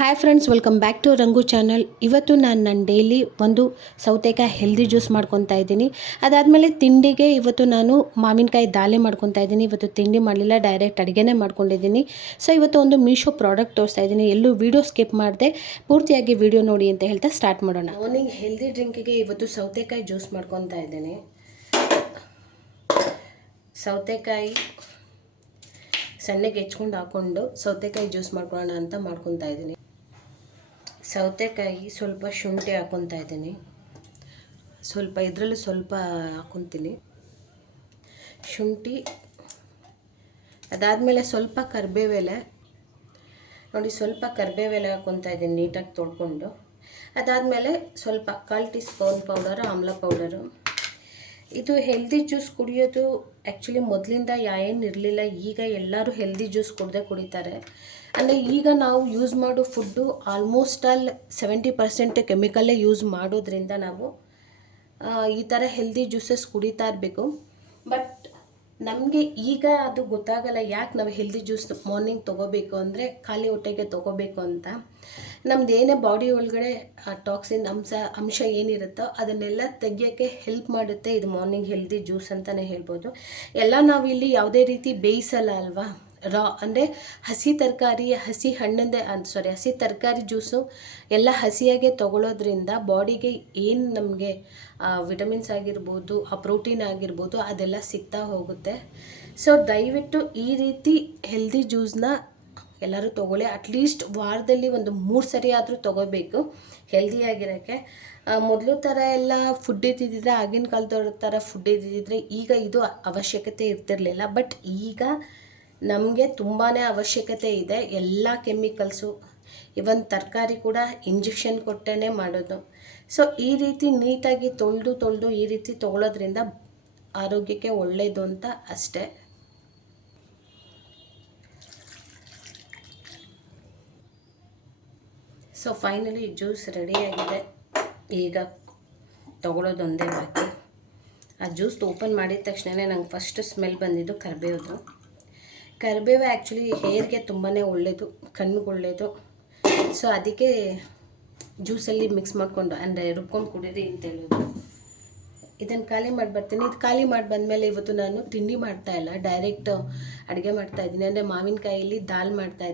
Hi friends welcome back to Rangu channel ಇವತ್ತು ನಾನು ನನ್ನ ಡೈಲಿ ಒಂದು ಸೌತೆಕಾಯಿ ಹೆಲ್ದಿ ಜ್ಯೂಸ್ ಮಾಡ್ಕೊತಾ ಇದ್ದೀನಿ. ಅದಾದಮೇಲೆ ತಿಂಡಿಗೆ ಇವತ್ತು ನಾನು ಮಾವಿನಕಾಯಿ ದಾಲೆ ಮಾಡ್ಕೊತಾ ಇದ್ದೀನಿ. ಇವತ್ತು ತಿಂಡಿ ಮಾಡಲಿಲ್ಲ ಡೈರೆಕ್ಟ್ ಅಡುಗೆನೇ ಮಾಡ್ಕೊಂಡಿದ್ದೀನಿ. ಸೊ ಇವತ್ತು ಒಂದು ಮೀಶೋ ಪ್ರಾಡಕ್ಟ್ ತೋರಿಸ್ತಾ ಇದ್ದೀನಿ. ಎಲ್ಲೂ ವೀಡಿಯೋ ಸ್ಕಿಪ್ ಮಾಡಿದೆ. ಪೂರ್ತಿಯಾಗಿ ವೀಡಿಯೋ ನೋಡಿ ಅಂತ ಹೇಳ್ತಾ ಸ್ಟಾರ್ಟ್ ಮಾಡೋಣ. ಮಾರ್ನಿಂಗ್ ಹೆಲ್ದಿ ಡ್ರಿಂಕಿಗೆ ಇವತ್ತು ಸೌತೆಕಾಯಿ ಜ್ಯೂಸ್ ಮಾಡ್ಕೊತಾ ಇದ್ದೀನಿ. ಸೌತೆಕಾಯಿ ಸಣ್ಣಗೆ ಹೆಚ್ಕೊಂಡು ಹಾಕ್ಕೊಂಡು ಸೌತೆಕಾಯಿ ಜ್ಯೂಸ್ ಮಾಡ್ಕೊಳ್ಳೋಣ ಅಂತ ಮಾಡ್ಕೊತಾ ಇದ್ದೀನಿ. ಸೌತೆಕಾಯಿ ಸ್ವಲ್ಪ ಶುಂಠಿ ಹಾಕೊತಾ ಇದ್ದೀನಿ. ಸ್ವಲ್ಪ ಇದರಲ್ಲಿ ಸ್ವಲ್ಪ ಹಾಕೊತೀನಿ ಶುಂಠಿ, ಅದಾದಮೇಲೆ ಸ್ವಲ್ಪ ಕರಿಬೇವೆಲೆ. ನೋಡಿ, ಸ್ವಲ್ಪ ಕರಿಬೇವೆಲೆ ಹಾಕೊತಾ ಇದ್ದೀನಿ ನೀಟಾಗಿ ತೊಳ್ಕೊಂಡು. ಅದಾದಮೇಲೆ ಸ್ವಲ್ಪ ಕಾಲು ಟೀ ಸ್ಪೂನ್ ಪೌಡರು, ಆಮ್ಲ ಪೌಡರು. ಇದು ಹೆಲ್ದಿ ಜ್ಯೂಸ್ ಕುಡಿಯೋದು ಆ್ಯಕ್ಚುಲಿ ಮೊದಲಿಂದ ಏನು ಇರಲಿಲ್ಲ, ಈಗ ಎಲ್ಲರೂ ಹೆಲ್ದಿ ಜ್ಯೂಸ್ ಕುಡ್ದೇ ಕುಡಿತಾರೆ. ಅಂದರೆ ಈಗ ನಾವು ಯೂಸ್ ಮಾಡೋ food almost all seventy percent ಕೆಮಿಕಲ್ಲೇ use ಮಾಡೋದ್ರಿಂದ ನಾವು ಈ ಥರ ಹೆಲ್ದಿ ಜ್ಯೂಸಸ್ ಕುಡಿತಾ ಇರಬೇಕು. ಬಟ್ ನಮಗೆ ಈಗ ಅದು ಗೊತ್ತಾಗಲ್ಲ ಯಾಕೆ ನಾವು ಹೆಲ್ದಿ ಜ್ಯೂಸ್ ಮಾರ್ನಿಂಗ್ ತೊಗೋಬೇಕು ಅಂದರೆ ಖಾಲಿ ಹೊಟ್ಟೆಗೆ ತೊಗೋಬೇಕು ಅಂತ. ನಮ್ದು ಏನೇ ಬಾಡಿ ಒಳಗಡೆ ಟಾಕ್ಸಿನ್ ಅಂಶ ಅಂಶ ಏನಿರುತ್ತೋ ಅದನ್ನೆಲ್ಲ ತೆಗಿಯೋಕ್ಕೆ ಹೆಲ್ಪ್ ಮಾಡುತ್ತೆ ಇದು ಮಾರ್ನಿಂಗ್ ಹೆಲ್ದಿ ಜ್ಯೂಸ್ ಅಂತಲೇ ಹೇಳ್ಬೋದು. ಎಲ್ಲ ನಾವು ಇಲ್ಲಿ ಯಾವುದೇ ರೀತಿ ಬೇಯಿಸಲ್ಲ ಅಲ್ವಾ? ರಾ ಅಂದರೆ ಹಸಿ ತರಕಾರಿ, ಹಸಿ ಹಣ್ಣಿಂದ ಸಾರಿ ಹಸಿ ತರಕಾರಿ ಜ್ಯೂಸು ಎಲ್ಲ ಹಸಿಯಾಗೆ ತಗೊಳ್ಳೋದ್ರಿಂದ ಬಾಡಿಗೆ ಏನು ನಮಗೆ ವಿಟಮಿನ್ಸ್ ಆಗಿರ್ಬೋದು, ಆ ಪ್ರೋಟೀನ್ ಆಗಿರ್ಬೋದು ಅದೆಲ್ಲ ಸಿಗ್ತಾ ಹೋಗುತ್ತೆ. ಸೊ ದಯವಿಟ್ಟು ಈ ರೀತಿ ಹೆಲ್ದಿ ಜ್ಯೂಸ್ನ ಎಲ್ಲರೂ ತೊಗೊಳ್ಳಿ. ಅಟ್ಲೀಸ್ಟ್ ವಾರದಲ್ಲಿ ಒಂದು ಮೂರು ಸರಿ ಆದರೂ ತೊಗೋಬೇಕು ಹೆಲ್ದಿಯಾಗಿರೋಕ್ಕೆ ಮೊದಲು ಥರ ಎಲ್ಲ ಫುಡ್ ಇದ್ದಿದ್ದರೆ ಆಗಿನ ಕಾಲದವ್ರ ಥರ ಫುಡ್ ಇದ್ದಿದ್ದರೆ ಈಗ ಇದು ಅವಶ್ಯಕತೆ ಇರ್ತಿರಲಿಲ್ಲ. ಬಟ್ ಈಗ ನಮಗೆ ತುಂಬಾ ಅವಶ್ಯಕತೆ ಇದೆ ಎಲ್ಲ ಕೆಮಿಕಲ್ಸು. ಇವನ್ ತರಕಾರಿ ಕೂಡ ಇಂಜೆಕ್ಷನ್ ಕೊಟ್ಟೇ ಮಾಡೋದು. ಸೊ ಈ ರೀತಿ ನೀಟಾಗಿ ತೊಳೆದು ತೊಳೆದು ಈ ರೀತಿ ತೊಗೊಳೋದ್ರಿಂದ ಆರೋಗ್ಯಕ್ಕೆ ಒಳ್ಳೆಯದು ಅಂತ ಅಷ್ಟೇ. ಸೊ ಫೈನಲಿ ಜ್ಯೂಸ್ ರೆಡಿಯಾಗಿದೆ ಈಗ ತೊಗೊಳೋದೊಂದೇ ಬಾಕಿ. ಆ ಜ್ಯೂಸ್ ಓಪನ್ ಮಾಡಿದ ತಕ್ಷಣವೇ ನಂಗೆ ಫಸ್ಟ್ ಸ್ಮೆಲ್ ಬಂದಿದ್ದು ಕರಿಬೇವ್ದು. ಕರಿಬೇವು ಆ್ಯಕ್ಚುಲಿ ಹೇರ್ಗೆ ತುಂಬಾ ಒಳ್ಳೆಯದು ಕಣ್ಣಿಗೆ ಒಳ್ಳೆಯದು ಸೊ ಅದಕ್ಕೆ ಜ್ಯೂಸಲ್ಲಿ ಮಿಕ್ಸ್ ಮಾಡಿಕೊಂಡು ಅಂದರೆ ರುಬ್ಕೊಂಡು ಕುಡೀರಿ ಅಂತ ಹೇಳೋದು ಇದನ್ನು ಖಾಲಿ ಮಾಡಿ ಬರ್ತೀನಿ. ಇದು ಖಾಲಿ ಮಾಡಿ ಬಂದಮೇಲೆ ಇವತ್ತು ನಾನು ತಿಂಡಿ ಮಾಡ್ತಾ ಇಲ್ಲ. ಡೈರೆಕ್ಟ್ ಅಡುಗೆ ಮಾಡ್ತಾ ಇದ್ದೀನಿ. ಅಂದರೆ ಮಾವಿನಕಾಯಲ್ಲಿ ದಾಲ್ ಮಾಡ್ತಾ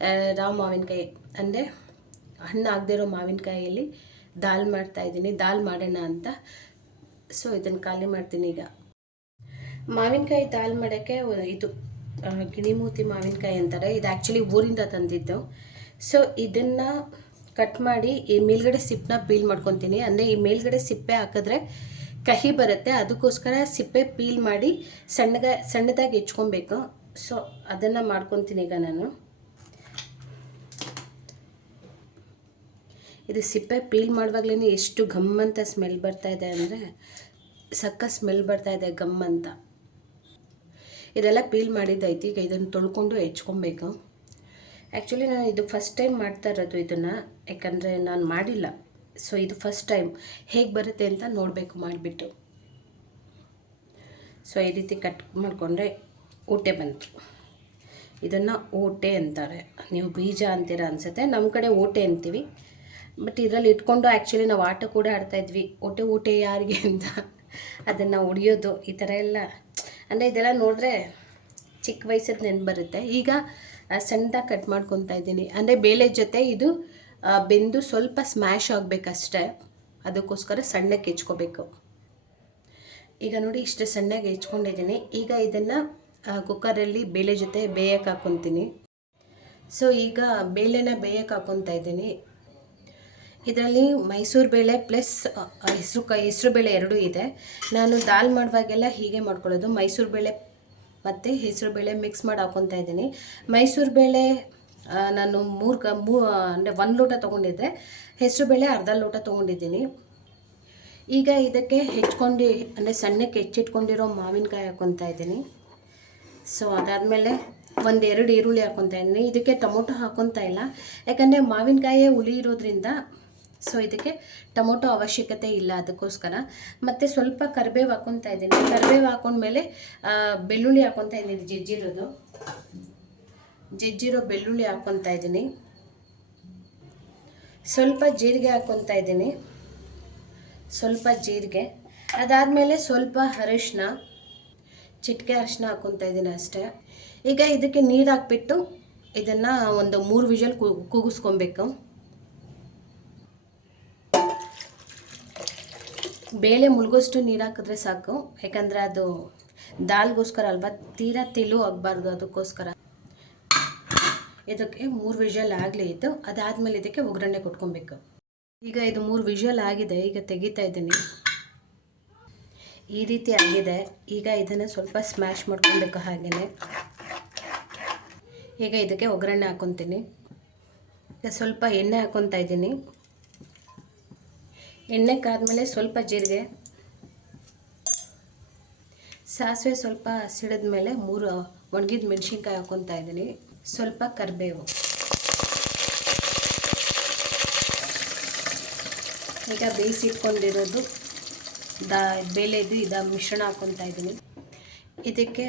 ಆ, ರಾವ್ ಮಾವಿನಕಾಯಿ. ಅಂದರೆ ಹಣ್ಣು ಆಗದೇ ಇರೋ ಮಾವಿನಕಾಯಲ್ಲಿ ದಾಲ್ ಮಾಡ್ತಾ ಇದ್ದೀನಿ. ದಾಲ್ ಮಾಡೋಣ ಅಂತ. ಸೊ ಇದನ್ನು ಖಾಲಿ ಮಾಡ್ತೀನಿ ಈಗ. ಮಾವಿನಕಾಯಿ ದಾಲ್ ಮಾಡೋಕ್ಕೆ ಇದು ಗಿಣಿಮೂತಿ ಮಾವಿನಕಾಯಿ ಅಂತಾರೆ. ಇದು ಆ್ಯಕ್ಚುಲಿ ಊರಿಂದ ತಂದಿದ್ದು. ಸೊ ಇದನ್ನು ಕಟ್ ಮಾಡಿ ಈ ಮೇಲ್ಗಡೆ ಸಿಪ್ಪನ್ನ ಪೀಲ್ ಮಾಡ್ಕೊತೀನಿ. ಅಂದರೆ ಈ ಮೇಲ್ಗಡೆ ಸಿಪ್ಪೆ ಹಾಕಿದ್ರೆ ಕಹಿ ಬರುತ್ತೆ. ಅದಕ್ಕೋಸ್ಕರ ಸಿಪ್ಪೆ ಪೀಲ್ ಮಾಡಿ ಸಣ್ಣಗ, ಸಣ್ಣದಾಗಿ ಹೆಚ್ಕೊಬೇಕು. ಸೊ ಅದನ್ನು ಮಾಡ್ಕೊತೀನಿ ಈಗ ನಾನು. ಇದು ಸಿಪ್ಪೆ ಪೀಲ್ ಮಾಡುವಾಗಲೇ ಎಷ್ಟು ಘಮ್ ಅಂತ ಸ್ಮೆಲ್ ಬರ್ತಾ ಇದೆ ಅಂದರೆ ಸಕ್ಕ ಸ್ಮೆಲ್ ಬರ್ತಾ ಇದೆ ಗಮ್ ಅಂತ. ಇದೆಲ್ಲ ಪೀಲ್ ಮಾಡಿದ್ದೈತಿ ಈಗ ಇದನ್ನು ತೊಳ್ಕೊಂಡು ಹೆಚ್ಕೊಬೇಕು. ಆ್ಯಕ್ಚುಲಿ ನಾನು ಇದು ಫಸ್ಟ್ ಟೈಮ್ ಮಾಡ್ತಾ ಇರೋದು ಇದನ್ನು, ಯಾಕಂದರೆ ನಾನು ಮಾಡಿಲ್ಲ. ಸೊ ಇದು ಫಸ್ಟ್ ಟೈಮ್ ಹೇಗೆ ಬರುತ್ತೆ ಅಂತ ನೋಡಬೇಕು ಮಾಡಿಬಿಟ್ಟು. ಸೊ ಈ ರೀತಿ ಕಟ್ ಮಾಡಿಕೊಂಡ್ರೆ ಊಟೆ ಬಂತು. ಇದನ್ನು ಓಟೆ ಅಂತಾರೆ. ನೀವು ಬೀಜ ಅಂತೀರ ಅನಿಸುತ್ತೆ. ನಮ್ಮ ಕಡೆ ಓಟೆ ಅಂತೀವಿ. ಬಟ್ ಇದರಲ್ಲಿ ಇಟ್ಕೊಂಡು ಆ್ಯಕ್ಚುಲಿ ನಾವು ಆಟ ಕೂಡ ಆಡ್ತಾಯಿದ್ವಿ ಓಟೆ ಊಟೆ ಯಾರಿಗೆ ಅಂತ. ಅದನ್ನು ಹೊಡಿಯೋದು ಈ ಥರ ಎಲ್ಲ. ಅಂದರೆ ಇದೆಲ್ಲ ನೋಡಿದ್ರೆ ಚಿಕ್ಕ ವಯಸ್ಸದ್ದು ನೆನ್ಪು ಬರುತ್ತೆ. ಈಗ ಸಣ್ಣದಾಗಿ ಕಟ್ ಮಾಡ್ಕೊತಾ ಇದ್ದೀನಿ. ಅಂದರೆ ಬೇಳೆ ಜೊತೆ ಇದು ಬೆಂದು ಸ್ವಲ್ಪ ಸ್ಮ್ಯಾಶ್ ಆಗಬೇಕಷ್ಟೇ. ಅದಕ್ಕೋಸ್ಕರ ಸಣ್ಣಕ್ಕೆ ಹೆಚ್ಕೋಬೇಕು. ಈಗ ನೋಡಿ ಇಷ್ಟು ಸಣ್ಣಗೆ ಹೆಚ್ಕೊಂಡಿದ್ದೀನಿ. ಈಗ ಇದನ್ನು ಕುಕ್ಕರಲ್ಲಿ ಬೇಳೆ ಜೊತೆ ಬೇಯಕ್ಕೆ ಹಾಕೊತೀನಿ. ಸೊ ಈಗ ಬೇಳೆನ ಬೇಯಕ್ಕೆ ಹಾಕ್ಕೊತಾ ಇದ್ದೀನಿ. ಇದರಲ್ಲಿ ಮೈಸೂರು ಬೇಳೆ ಪ್ಲಸ್ ಹೆಸರು ಕ, ಹೆಸರು ಬೇಳೆ ಎರಡೂ ಇದೆ. ನಾನು ದಾಲ್ ಮಾಡುವಾಗೆಲ್ಲ ಹೀಗೆ ಮಾಡ್ಕೊಳ್ಳೋದು. ಮೈಸೂರು ಬೇಳೆ ಮತ್ತು ಹೆಸರು ಬೇಳೆ ಮಿಕ್ಸ್ ಮಾಡಿ ಹಾಕ್ಕೊತಾ ಇದ್ದೀನಿ. ಮೈಸೂರು ಬೇಳೆ ನಾನು ಮೂರು ಕ ಮೂ ಅಂದರೆ ಒಂದು ಲೋಟ ತೊಗೊಂಡಿದ್ದೆ. ಹೆಸರು ಬೇಳೆ ಅರ್ಧ ಲೋಟ ತೊಗೊಂಡಿದ್ದೀನಿ. ಈಗ ಇದಕ್ಕೆ ಹೆಚ್ಕೊಂಡು, ಅಂದರೆ ಸಣ್ಣಕ್ಕೆ ಹೆಚ್ಚಿಟ್ಕೊಂಡಿರೋ ಮಾವಿನಕಾಯಿ ಹಾಕ್ಕೊತಾ ಇದ್ದೀನಿ. ಸೊ ಅದಾದಮೇಲೆ ಒಂದು ಎರಡು ಈರುಳ್ಳಿ ಹಾಕ್ಕೊತಾ ಇದ್ದೀನಿ. ಇದಕ್ಕೆ ಟೊಮೊಟೊ ಹಾಕ್ಕೊತಾ ಇಲ್ಲ. ಯಾಕಂದರೆ ಮಾವಿನಕಾಯೇ ಹುಳಿ ಇರೋದ್ರಿಂದ ಸೊ ಇದಕ್ಕೆ ಟೊಮೊಟೊ ಅವಶ್ಯಕತೆ ಇಲ್ಲ ಅದಕ್ಕೋಸ್ಕರ. ಮತ್ತು ಸ್ವಲ್ಪ ಕರಿಬೇವು ಹಾಕ್ಕೊತಾ ಇದ್ದೀನಿ. ಕರಿಬೇವು ಹಾಕೊಂಡ್ಮೇಲೆ ಬೆಳ್ಳುಳ್ಳಿ ಹಾಕ್ಕೊತಾ ಇದ್ದೀನಿ ಜಜ್ಜಿರೋದು. ಜಜ್ಜಿರೋ ಬೆಳ್ಳುಳ್ಳಿ ಹಾಕ್ಕೊತಾ ಇದ್ದೀನಿ. ಸ್ವಲ್ಪ ಜೀರಿಗೆ ಹಾಕ್ಕೊತಾ ಇದ್ದೀನಿ. ಸ್ವಲ್ಪ ಜೀರಿಗೆ. ಅದಾದಮೇಲೆ ಸ್ವಲ್ಪ ಅರಿಶಿನ ಚಿಟಿಕೆ ಅರಿಶಿನ ಹಾಕ್ಕೊತಾ ಇದ್ದೀನಿ ಅಷ್ಟೇ. ಈಗ ಇದಕ್ಕೆ ನೀರು ಹಾಕ್ಬಿಟ್ಟು ಇದನ್ನು ಒಂದು ಮೂರು ವಿಷಲ್ ಕೂಗಿಸ್ಕೊಬೇಕು. ಬೇಳೆ ಮುಳುಗೋಷ್ಟು ನೀರು ಹಾಕಿದ್ರೆ ಸಾಕು. ಯಾಕಂದರೆ ಅದು ದಾಲ್ಗೋಸ್ಕರ ಅಲ್ವಾ? ತೀರಾ ತೆಲು ಆಗಬಾರ್ದು ಅದಕ್ಕೋಸ್ಕರ. ಇದಕ್ಕೆ ಮೂರು ವಿಷಲ್ ಆಗಲಿ ಇತ್ತು. ಅದಾದಮೇಲೆ ಇದಕ್ಕೆ ಒಗ್ಗರಣೆ ಕೊಟ್ಕೊಬೇಕು. ಈಗ ಇದು ಮೂರು ವಿಷಲ್ ಆಗಿದೆ. ಈಗ ತೆಗಿತಾ ಇದ್ದೀನಿ. ಈ ರೀತಿ ಆಗಿದೆ. ಈಗ ಇದನ್ನು ಸ್ವಲ್ಪ ಸ್ಮ್ಯಾಶ್ ಮಾಡ್ಕೊಬೇಕು ಹಾಗೆಯೇ ಈಗ ಇದಕ್ಕೆ ಒಗ್ಗರಣೆ ಹಾಕೊತೀನಿ. ಈಗ ಸ್ವಲ್ಪ ಎಣ್ಣೆ ಹಾಕೊತಾ ಇದ್ದೀನಿ. ಎಣ್ಣೆ ಕಾದ್ಮೇಲೆ ಸ್ವಲ್ಪ ಜೀರಿಗೆ, ಸಾಸಿವೆ ಸ್ವಲ್ಪ ಸಿಡಿದ ಮೇಲೆ ಮೂರು ಒಣಗಿದ ಮೆಣಸಿನ್ಕಾಯಿ ಹಾಕ್ಕೊತಾ ಇದ್ದೀನಿ. ಸ್ವಲ್ಪ ಕರಿಬೇವು. ಈಗ ಬೇಯಿಸಿಟ್ಕೊಂಡಿರೋದು ದಾ, ಬೇಳೆದು ಇದ ಮಿಶ್ರಣ ಹಾಕ್ಕೊತಾ ಇದ್ದೀನಿ. ಇದಕ್ಕೆ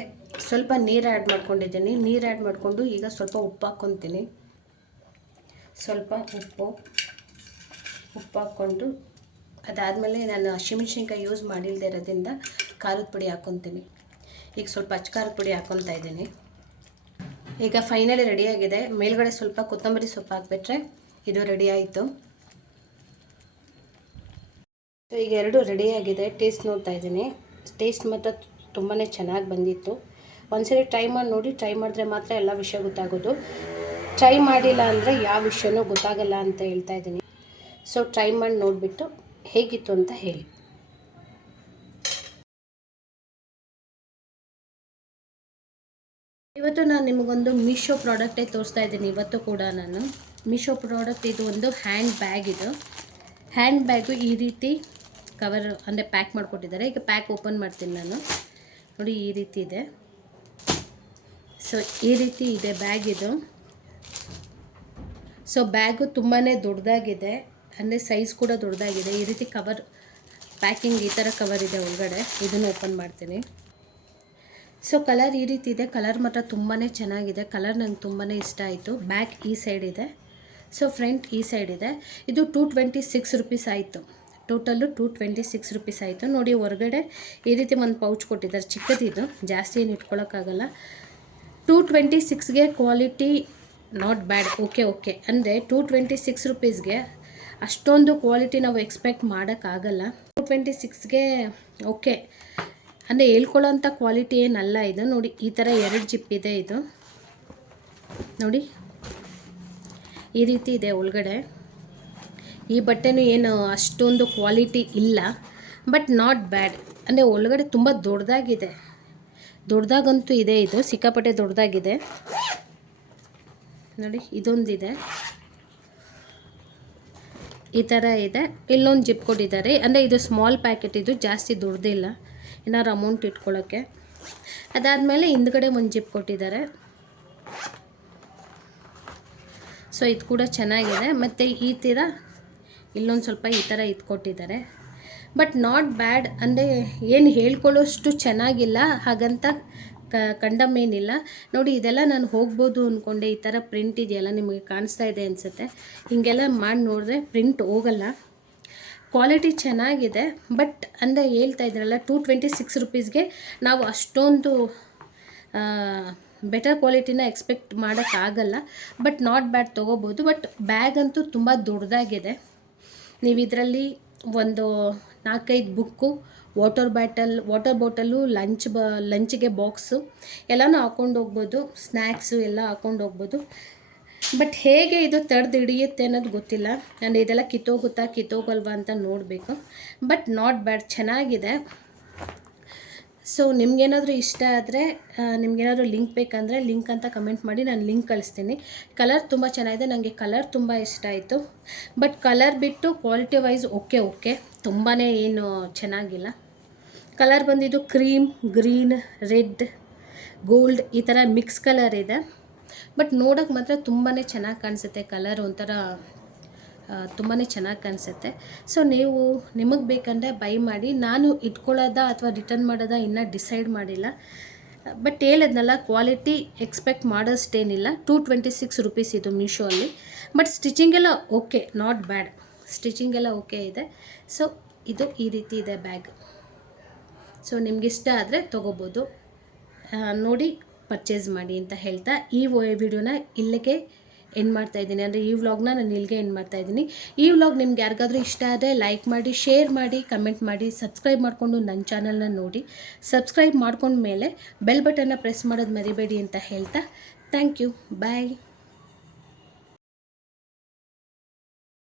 ಸ್ವಲ್ಪ ನೀರು ಆ್ಯಡ್ ಮಾಡ್ಕೊಂಡಿದ್ದೀನಿ. ನೀರು ಆ್ಯಡ್ ಮಾಡಿಕೊಂಡು ಈಗ ಸ್ವಲ್ಪ ಉಪ್ಪು ಹಾಕ್ಕೊತೀನಿ ಸ್ವಲ್ಪ ಉಪ್ಪು ಉಪ್ಪು ಹಾಕ್ಕೊಂಡು ಅದಾದಮೇಲೆ ನಾನು ಹಸಿಮೆಣ್ಸಿನ್ಕಾಯಿ ಯೂಸ್ ಮಾಡಿಲ್ಲದೆ ಇರೋದ್ರಿಂದ ಖಾರದ ಪುಡಿ ಹಾಕ್ಕೊತೀನಿ ಈಗ ಸ್ವಲ್ಪ ಅಚ್ಚ ಖಾರದ ಪುಡಿ ಹಾಕ್ಕೊತಾ ಇದ್ದೀನಿ. ಈಗ ಫೈನಲಿ ರೆಡಿಯಾಗಿದೆ ಮೇಲ್ಗಡೆ ಸ್ವಲ್ಪ ಕೊತ್ತಂಬರಿ ಸೊಪ್ಪು ಹಾಕ್ಬಿಟ್ರೆ ಇದು ರೆಡಿ ಆಯಿತು. ಈಗ ಎರಡು ರೆಡಿಯಾಗಿದೆ ಟೇಸ್ಟ್ ನೋಡ್ತಾ ಇದ್ದೀನಿ. ಟೇಸ್ಟ್ ಮಾತ್ರ ತುಂಬಾ ಚೆನ್ನಾಗಿ ಬಂದಿತ್ತು. ಒಂದ್ಸರಿ ಟ್ರೈ ಮಾಡಿ, ನೋಡಿ ಟ್ರೈ ಮಾಡಿದ್ರೆ ಮಾತ್ರ ಎಲ್ಲ ವಿಷಯ ಗೊತ್ತಾಗೋದು. ಟ್ರೈ ಮಾಡಿಲ್ಲ ಅಂದರೆ ಯಾವ ವಿಷಯನೂ ಗೊತ್ತಾಗಲ್ಲ ಅಂತ ಹೇಳ್ತಾ ಇದ್ದೀನಿ. ಸೊ ಟ್ರೈ ಮಾಡಿ ನೋಡಿಬಿಟ್ಟು ಹೇಗಿತ್ತು ಅಂತ ಹೇಳಿ. ಇವತ್ತು ನಾನು ನಿಮಗೊಂದು ಮೀಶೋ ಪ್ರಾಡಕ್ಟೇ ತೋರಿಸ್ತಾ ಇದ್ದೀನಿ. ಇವತ್ತು ಕೂಡ ನಾನು ಮೀಶೋ ಪ್ರಾಡಕ್ಟ್ ಇದು ಒಂದು ಹ್ಯಾಂಡ್ ಬ್ಯಾಗ್ ಇದು. ಹ್ಯಾಂಡ್ ಬ್ಯಾಗು ಈ ರೀತಿ ಕವರ್ ಅಂದರೆ ಪ್ಯಾಕ್ ಮಾಡಿಕೊಟ್ಟಿದ್ದಾರೆ. ಈಗ ಪ್ಯಾಕ್ ಓಪನ್ ಮಾಡ್ತೀನಿ ನಾನು. ನೋಡಿ ಈ ರೀತಿ ಇದೆ. ಸೊ ಈ ರೀತಿ ಇದೆ ಬ್ಯಾಗ್ ಇದು. ಸೊ ಬ್ಯಾಗು ತುಂಬಾ ದೊಡ್ಡದಾಗಿದೆ. ಅಂದರೆ ಸೈಜ್ ಕೂಡ ದೊಡ್ಡದಾಗಿದೆ. ಈ ರೀತಿ ಕವರ್ ಪ್ಯಾಕಿಂಗ್ ಈ ಥರ ಕವರ್ ಇದೆ ಒಳಗಡೆ. ಇದನ್ನು ಓಪನ್ ಮಾಡ್ತೀನಿ. ಸೊ ಕಲರ್ ಈ ರೀತಿ ಇದೆ. ಕಲರ್ ಮಾತ್ರ ತುಂಬಾ ಚೆನ್ನಾಗಿದೆ. ಕಲರ್ ನಂಗೆ ತುಂಬಾ ಇಷ್ಟ ಆಯಿತು. ಬ್ಯಾಕ್ ಈ ಸೈಡ್ ಇದೆ. ಸೊ ಫ್ರಂಟ್ ಈ ಸೈಡ್ ಇದೆ. ಇದು ಟೂ ಟ್ವೆಂಟಿ ಸಿಕ್ಸ್ ರುಪೀಸ್ ಆಯಿತು. Total two twenty six rupees ಆಯಿತು. ನೋಡಿ, ಹೊರಗಡೆ ಈ ರೀತಿ ಒಂದು ಪೌಚ್ ಕೊಟ್ಟಿದ್ದಾರೆ. ಚಿಕ್ಕದಿದು ಜಾಸ್ತಿ ಏನು ಇಟ್ಕೊಳ್ಳೋಕ್ಕಾಗಲ್ಲ two twenty ಸಿಕ್ಸ್ಗೆ quality not bad okay okay ಅಂದರೆ ಟೂ ಟ್ವೆಂಟಿ ಸಿಕ್ಸ್ ರುಪೀಸ್ಗೆ ಅಷ್ಟೊಂದು ಕ್ವಾಲಿಟಿ ನಾವು ಎಕ್ಸ್ಪೆಕ್ಟ್ ಮಾಡೋಕ್ಕಾಗಲ್ಲ. ಟು ಟ್ವೆಂಟಿ ಸಿಕ್ಸ್ಗೆ ಓಕೆ ಅಂದರೆ ಹೇಳ್ಕೊಳ್ಳೋಂಥ ಕ್ವಾಲಿಟಿ ಏನಲ್ಲ ಇದು. ನೋಡಿ, ಈ ಥರ ಎರಡು ಜಿಪ್ ಇದೆ ಇದು. ನೋಡಿ, ಈ ರೀತಿ ಇದೆ ಒಳಗಡೆ. ಈ ಬಟ್ಟೆನೂ ಏನು ಅಷ್ಟೊಂದು ಕ್ವಾಲಿಟಿ ಇಲ್ಲ. ಬಟ್ ನಾಟ್ ಬ್ಯಾಡ್ ಅಂದರೆ ಒಳಗಡೆ ತುಂಬ ದೊಡ್ಡದಾಗಿದೆ. ದೊಡ್ಡದಾಗಂತೂ ಇದೆ ಇದು. ಸಿಕ್ಕಾಪಟ್ಟೆ ದೊಡ್ಡದಾಗಿದೆ. ನೋಡಿ, ಇದೊಂದಿದೆ. ಈ ಥರ ಇದೆ. ಇಲ್ಲೊಂದು ಜಿಪ್ ಕೊಟ್ಟಿದ್ದಾರೆ ಅಂದರೆ ಇದು ಸ್ಮಾಲ್ ಪ್ಯಾಕೆಟ್, ಇದು ಜಾಸ್ತಿ ದುಡ್ದಿಲ್ಲ. ಏನಾದ್ರು ಅಮೌಂಟ್ ಇಟ್ಕೊಳ್ಳೋಕ್ಕೆ ಅದಾದಮೇಲೆ ಹಿಂದ್ಗಡೆ ಒಂದು ಜಿಪ್ ಕೊಟ್ಟಿದ್ದಾರೆ ಸೊ ಇದು ಕೂಡ ಚೆನ್ನಾಗಿದೆ. ಮತ್ತು ಈ ಥರ ಇಲ್ಲೊಂದು ಸ್ವಲ್ಪ ಈ ಥರ ಇದು ಕೊಟ್ಟಿದ್ದಾರೆ. ಬಟ್ ನಾಟ್ ಬ್ಯಾಡ್ ಅಂದರೆ ಏನು ಹೇಳ್ಕೊಳ್ಳೋಷ್ಟು ಚೆನ್ನಾಗಿಲ್ಲ. ಹಾಗಂತ ಕ ಕಂಡಮ್ ಏನಿಲ್ಲ. ನೋಡಿ, ಇದೆಲ್ಲ ನಾನು ಹೋಗ್ಬೋದು ಅಂದ್ಕೊಂಡೆ ಈ ಥರ ಪ್ರಿಂಟ್ ಇದೆಯಲ್ಲ ನಿಮಗೆ ಕಾಣಿಸ್ತಾ ಇದೆ ಅನಿಸುತ್ತೆ. ಹೀಗೆಲ್ಲ ಮಾಡಿ ನೋಡಿದ್ರೆ ಪ್ರಿಂಟ್ ಹೋಗಲ್ಲ. ಕ್ವಾಲಿಟಿ ಚೆನ್ನಾಗಿದೆ ಬಟ್ ಅಂದರೆ ಹೇಳ್ತಾ ಇದ್ರಲ್ಲ ಟೂ ಟ್ವೆಂಟಿ ಸಿಕ್ಸ್ ರುಪೀಸ್ಗೆ ನಾವು ಅಷ್ಟೊಂದು ಬೆಟರ್ ಕ್ವಾಲಿಟಿನ ಎಕ್ಸ್ಪೆಕ್ಟ್ ಮಾಡೋಕ್ಕಾಗಲ್ಲ. ಬಟ್ ನಾಟ್ ಬ್ಯಾಡ್ ತೊಗೋಬೋದು. ಬಟ್ ಬ್ಯಾಗ್ ಅಂತೂ ತುಂಬ ದೊಡ್ಡದಾಗಿದೆ. ನೀವು ಇದರಲ್ಲಿ ಒಂದು ನಾಲ್ಕೈದು book water bottle, water bottle lunch ಬ, ಲಂಚ್ಗೆ ಬಾಕ್ಸು ಎಲ್ಲನೂ ಹಾಕ್ಕೊಂಡು ಹೋಗ್ಬೋದು. ಸ್ನ್ಯಾಕ್ಸು ಎಲ್ಲ ಹಾಕ್ಕೊಂಡು ಹೋಗ್ಬೋದು. ಬಟ್ ಹೇಗೆ ಇದು ತಡೆದು ಹಿಡಿಯುತ್ತೆ ಅನ್ನೋದು ಗೊತ್ತಿಲ್ಲ. ನಾನು ಇದೆಲ್ಲ ಕಿತ್ತೋಗುತ್ತಾ ಕಿತ್ತೋಗಲ್ವಾ ಅಂತ ನೋಡಬೇಕು. ಬಟ್ ನಾಟ್ ಬ್ಯಾಡ್, ಚೆನ್ನಾಗಿದೆ. ಸೊ, ನಿಮಗೇನಾದರೂ ಇಷ್ಟ ಆದರೆ ನಿಮಗೇನಾದರೂ ಲಿಂಕ್ ಬೇಕಂದರೆ ಲಿಂಕ್ ಅಂತ ಕಮೆಂಟ್ ಮಾಡಿ ನಾನು ಲಿಂಕ್ ಕಳಿಸ್ತೀನಿ. ಕಲರ್ ತುಂಬ ಚೆನ್ನಾಗಿದೆ ನನಗೆ ಕಲರ್ ತುಂಬ ಇಷ್ಟ ಆಯಿತು. ಬಟ್ ಕಲರ್ ಬಿಟ್ಟು ಕ್ವಾಲಿಟಿ ವೈಸ್ ಓಕೆ ಓಕೆ. ತುಂಬಾ ಏನು ಚೆನ್ನಾಗಿಲ್ಲ. ಕಲರ್ ಬಂದಿದ್ದು ಕ್ರೀಮ್ ಗ್ರೀನ್ ರೆಡ್ ಗೋಲ್ಡ್ ಈ ಥರ ಮಿಕ್ಸ್ ಕಲರ್ ಇದೆ. ಬಟ್ ನೋಡೋಕೆ ಮಾತ್ರ ತುಂಬಾ ಚೆನ್ನಾಗಿ ಕಾಣಿಸುತ್ತೆ ಕಲರ್ ಒಂಥರ ತುಂಬಾ ಚೆನ್ನಾಗಿ ಕಾಣಿಸುತ್ತೆ. ಸೊ ನೀವು ನಿಮಗೆ ಬೇಕಂದರೆ ಬೈ ಮಾಡಿ, ನಾನು ಇಟ್ಕೊಳ್ಳೋದ ಅಥವಾ ರಿಟರ್ನ್ ಮಾಡೋದ ಇನ್ನೂ ಡಿಸೈಡ್ ಮಾಡಿಲ್ಲ. ಬಟ್ ಹೇಳಿದ್ನಲ್ಲ ಕ್ವಾಲಿಟಿ ಎಕ್ಸ್ಪೆಕ್ಟ್ ಮಾಡೋಷ್ಟೇನಿಲ್ಲ. ಟೂ ಟ್ವೆಂಟಿ ಸಿಕ್ಸ್ ರುಪೀಸ್ ಇದು ಮೀಶೋ ಅಲ್ಲಿ. ಬಟ್ ಸ್ಟಿಚಿಂಗೆಲ್ಲ ಓಕೆ ನಾಟ್ ಬ್ಯಾಡ್ ಸ್ಟಿಚಿಂಗೆಲ್ಲ ಓಕೆ ಇದೆ. ಸೊ ಇದು ಈ ರೀತಿ ಇದೆ ಬ್ಯಾಗ್ ಸೊ ನಿಮ್ಗೆ ಇಷ್ಟ ಆದರೆ ತೊಗೋಬೋದು. ನೋಡಿ ಪರ್ಚೇಸ್ ಮಾಡಿ ಅಂತ ಹೇಳ್ತಾ ಈ ವಿಡಿಯೋನ ಇಲ್ಲಿಗೆ ಎಂಡ್ ಮಾಡ್ತಾ ಇದ್ದೀನಿ. ಅಂದರೆ ಈ ವ್ಲಾಗ್ನ ನಾನು ಇಲ್ಲಿಗೆ ಎಂಡ್ ಮಾಡ್ತಾ ಇದ್ದೀನಿ. ಈ ವ್ಲಾಗ್ ನಿಮ್ಗೆ ಯಾರಿಗಾದರೂ ಇಷ್ಟ ಆದರೆ ಲೈಕ್ ಮಾಡಿ ಶೇರ್ ಮಾಡಿ ಕಮೆಂಟ್ ಮಾಡಿ ಸಬ್ಸ್ಕ್ರೈಬ್ ಮಾಡಿಕೊಂಡು ನನ್ನ ಚಾನಲ್ನ ನೋಡಿ. ಸಬ್ಸ್ಕ್ರೈಬ್ ಮಾಡ್ಕೊಂಡ್ಮೇಲೆ ಬೆಲ್ ಬಟನ್ನ ಪ್ರೆಸ್ ಮಾಡೋದು ಮರಿಬೇಡಿ ಅಂತ ಹೇಳ್ತಾ. Thank you bye